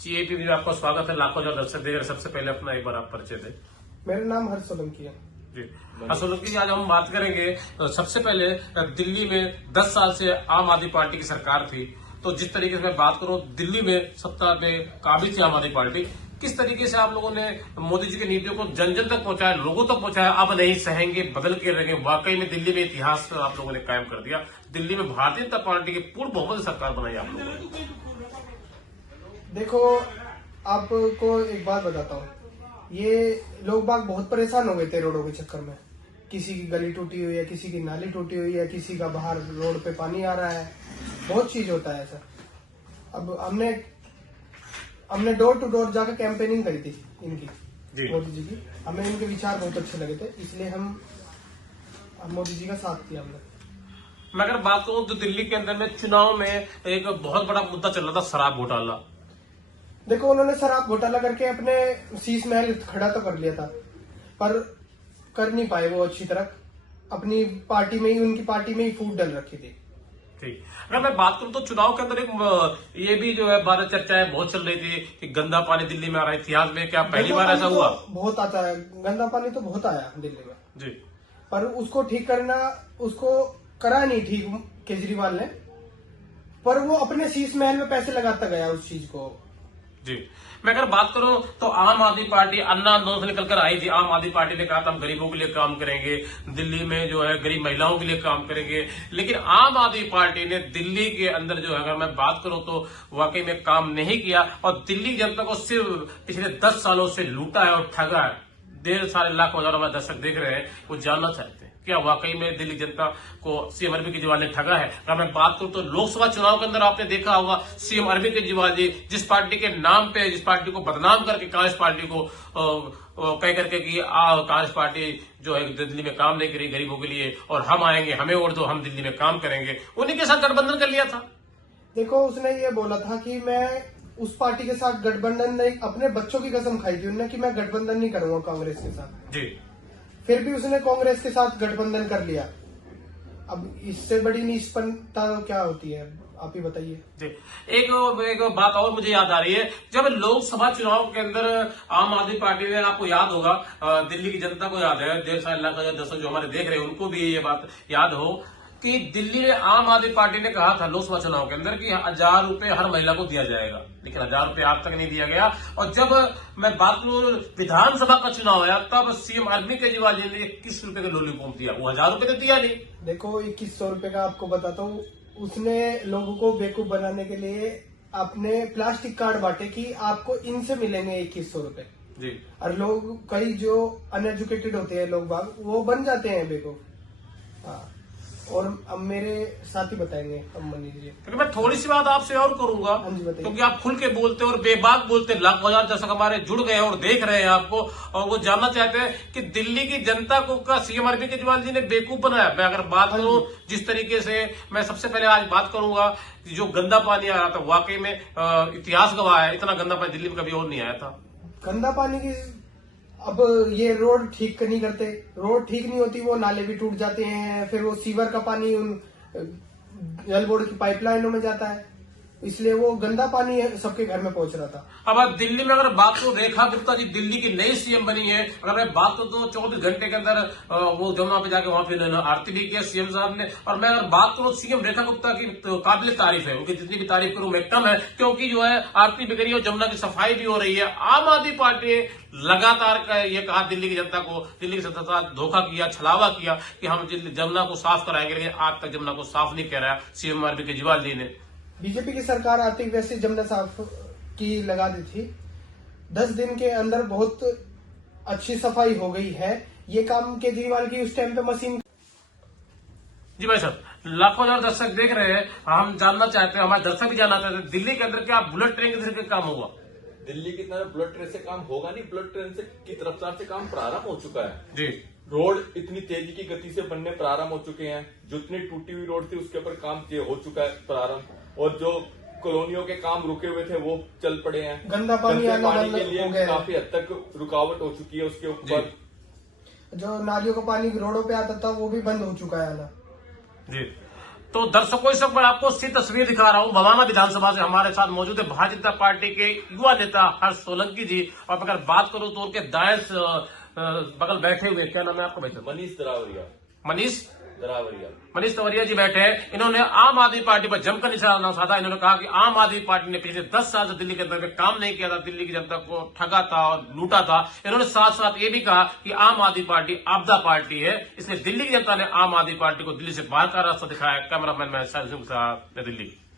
CAP में आपका स्वागत है। लाखों जो दर्शक देख रहे हैं, सबसे पहले अपना एक बार आप परिचय दें। मेरा नाम हर्ष सोलंकी है जी सोलंकी जी, आज हम बात करेंगे। सबसे पहले दिल्ली में 10 साल से आम आदमी पार्टी की सरकार थी, तो जिस तरीके से मैं बात करूं, दिल्ली में सत्ता में काबिज थी आम आदमी पार्टी। किस तरीके से आप लोगों ने मोदी जी की नीतियों को जन जन तक पहुंचाया, लोगों तक पहुंचाया? अब नहीं सहेंगे, बदल के रहेंगे। वाकई में दिल्ली में इतिहास आप लोगों ने कायम कर दिया। दिल्ली में भारतीय जनता पार्टी की पूर्ण बहुमत सरकार बनाई आप लोगों ने। देखो, आपको एक बात बताता हूँ। ये लोग बाग बहुत परेशान हो गए थे रोडों के चक्कर में। किसी की गली टूटी हुई है, किसी की नाली टूटी हुई है, किसी का बाहर रोड पे पानी आ रहा है, बहुत चीज होता है ऐसा। अब हमने डोर टू डोर जाकर कैंपेनिंग करी थी इनकी, मोदी जी की। हमें इनके विचार बहुत अच्छे लगे थे, इसलिए हम मोदी जी का साथ किया हमने। मैं अगर बात करूं तो दिल्ली के अंदर में चुनाव में एक बहुत बड़ा मुद्दा चल रहा था, शराब घोटाला। देखो, उन्होंने शराब घोटाला करके अपने शीश महल खड़ा तो कर लिया था, पर कर नहीं पाए वो अच्छी तरह। अपनी पार्टी में ही, उनकी पार्टी में ही फूट डल रखी थी। ठीक, अगर मैं बात करूं तो चुनाव के अंदर एक ये भी जो है बात चर्चाएं बहुत चल रही थी कि गंदा पानी दिल्ली में आ रहा है। इतिहास में क्या पहली बार ऐसा हुआ? बहुत आता है, गंदा पानी तो बहुत आया दिल्ली में जी, पर उसको ठीक करना, उसको करा नहीं ठीक केजरीवाल ने। पर वो अपने शीश महल में पैसे लगाता गया उस चीज को। जी, मैं अगर बात करूं तो आम आदमी पार्टी अन्ना आंदोलन से निकल कर आई थी। आम आदमी पार्टी ने कहा था हम गरीबों के लिए काम करेंगे, दिल्ली में जो है गरीब महिलाओं के लिए काम करेंगे। लेकिन आम आदमी पार्टी ने दिल्ली के अंदर जो है, अगर मैं बात करूं तो वाकई में काम नहीं किया और दिल्ली की जनता को सिर्फ पिछले 10 सालों से लूटा है और ठगा है। 1.5 साल लाखों हजारों में दर्शक देख रहे हैं, वो जानना चाहते हैं क्या वाकई में दिल्ली जनता को सीएम अरविंद केजरीवाल ने ठगा है? अगर मैं बात करूं तो लोकसभा चुनाव के अंदर आपने देखा होगा, सीएम अरविंद केजरीवाल जी जिस पार्टी के नाम पे, जिस पार्टी को बदनाम करके कांग्रेस पार्टी को कह करके कि कांग्रेस पार्टी जो है दिल्ली में काम नहीं करी गरीबों के लिए, और हम आएंगे, हमें वोट दो, हम दिल्ली में काम करेंगे, उन्हीं के साथ गठबंधन कर लिया था। देखो, उसने ये बोला था कि मैं उस पार्टी के साथ गठबंधन नहीं, अपने बच्चों की कसम खाई थी उन्होंने कि मैं गठबंधन नहीं करूंगा कांग्रेस के साथ। जी, फिर भी उसने कांग्रेस के साथ गठबंधन कर लिया। अब इससे बड़ी निष्पन्नता क्या होती है, आप ही बताइए। एक बात और मुझे याद आ रही है, जब लोकसभा चुनाव के अंदर आम आदमी पार्टी ने, आपको याद होगा, दिल्ली की जनता को याद है, 1.5 साल लाख दर्शक जो हमारे देख रहे हैं उनको भी ये बात याद हो कि दिल्ली में आम आदमी पार्टी ने कहा था लोकसभा चुनाव के अंदर कि 1000 रुपए हर महिला को दिया जाएगा, लेकिन 1000 रुपए आज तक नहीं दिया गया। और जब मैं बात करूं विधानसभा का चुनाव आया, तब सीएम अरविंद केजरीवाल जी ने 21 रुपए का लॉलीपॉप दिया, वो 1000 रुपए तो दिया नहीं। देखो, 2100 रुपए का आपको बताता हूँ, उसने लोगों को बेवकूफ बनाने के लिए अपने प्लास्टिक कार्ड बांटे कि आपको इनसे मिलेंगे 2100 रुपए जी। और लोग, कई जो अनएजुकेटेड होते हैं लोग बाग, वो बन जाते हैं बेवकूफ। हाँ, और अब मेरे साथी बताएंगे। अब मान लीजिए, मैं थोड़ी सी बात आपसे और करूंगा, क्योंकि आप खुल के बोलते हैं और बेबाक बोलते हैं। लाखों हजार दर्शक हमारे जुड़ गए हैं और देख रहे हैं आपको, और वो जानना चाहते हैं कि दिल्ली की जनता को का सीएम अरविंद केजरीवाल जी ने बेवकूफ बनाया। मैं अगर बात करूं जिस तरीके से, मैं सबसे पहले आज बात करूंगा जो गंदा पानी आ रहा था, वाकई में इतिहास गवाह है, इतना गंदा पानी दिल्ली में कभी और नहीं आया था। गंदा पानी की, अब ये रोड ठीक नहीं करते, रोड ठीक नहीं होती, वो नाले भी टूट जाते हैं, फिर वो सीवर का पानी उन जल बोर्ड की पाइपलाइनों में जाता है, इसलिए वो गंदा पानी सबके घर में पहुंच रहा था। अब दिल्ली में अगर बात करूं, रेखा गुप्ता जी दिल्ली की नई सीएम बनी है। अगर मैं बात करूं तो 24 घंटे के अंदर वो जमुना पे जाके वहां पे आरती भी किया सीएम साहब ने। और मैं अगर बात करूं सीएम रेखा गुप्ता की, तो काबिल तारीफ है, उनकी जितनी भी तारीफ करूं मैं कम है, क्योंकि जो है आरती भी करी और जमुना की सफाई भी हो रही है। आम आदमी पार्टी ने लगातार ये कहा दिल्ली की जनता को, दिल्ली की जनता के साथ धोखा किया, छलावा किया कि हम जमुना को साफ कराएंगे, लेकिन आज तक जमुना को साफ नहीं कराया सीएम अरविंद केजरीवाल जी ने। बीजेपी की सरकार आती वैसे जमुना साफ की लगा दी थी, 10 दिन के अंदर बहुत अच्छी सफाई हो गई है। ये काम केजरीवाल की उस टाइम पे मशीन। जी भाई साहब, लाखों हजार दर्शक देख रहे हैं, हम जानना चाहते हैं, हमारे दर्शक भी जानना चाहते हैं, दिल्ली के अंदर क्या बुलेट ट्रेन के तरीके काम हुआ? दिल्ली की तरह बुलेट ट्रेन से काम होगा नहीं, बुलेट ट्रेन से की रफ्तार से काम प्रारंभ हो चुका है जी। रोड इतनी तेजी की गति से बनने प्रारंभ हो चुके हैं, जितनी टूटी हुई रोड थी उसके ऊपर काम हो चुका है प्रारंभ, और जो कॉलोनियों के काम रुके हुए थे वो चल पड़े हैं। गंदा पानी के लिए काफी हद तक रुकावट हो चुकी है। उसके ऊपर जो नालियों का पानी रोडों पे आता था वो भी बंद हो चुका है आना। जी, तो दर्शकों इस वक्त मैं आपको उसकी तस्वीर दिखा रहा हूं। भवाना विधानसभा से हमारे साथ मौजूद है भारतीय जनता पार्टी के युवा नेता हर्ष सोलंकी जी। और अगर बात करूं तो उनके दाएं बगल बैठे हुए, क्या नाम है आपका भाई? मनीष दरावरिया। मनीष तवरिया जी बैठे हैं। इन्होंने आम आदमी पार्टी पर जमकर निशाना साधा। इन्होंने कहा कि आम आदमी पार्टी ने पिछले 10 साल से दिल्ली के अंदर में काम नहीं किया था, दिल्ली की जनता को ठगा था और लूटा था। इन्होंने साथ साथ ये भी कहा कि आम आदमी पार्टी आपदा पार्टी है, इसलिए दिल्ली की जनता ने आम आदमी पार्टी को दिल्ली से बाहर का रास्ता दिखाया। कैमरामैन मैं दिल्ली।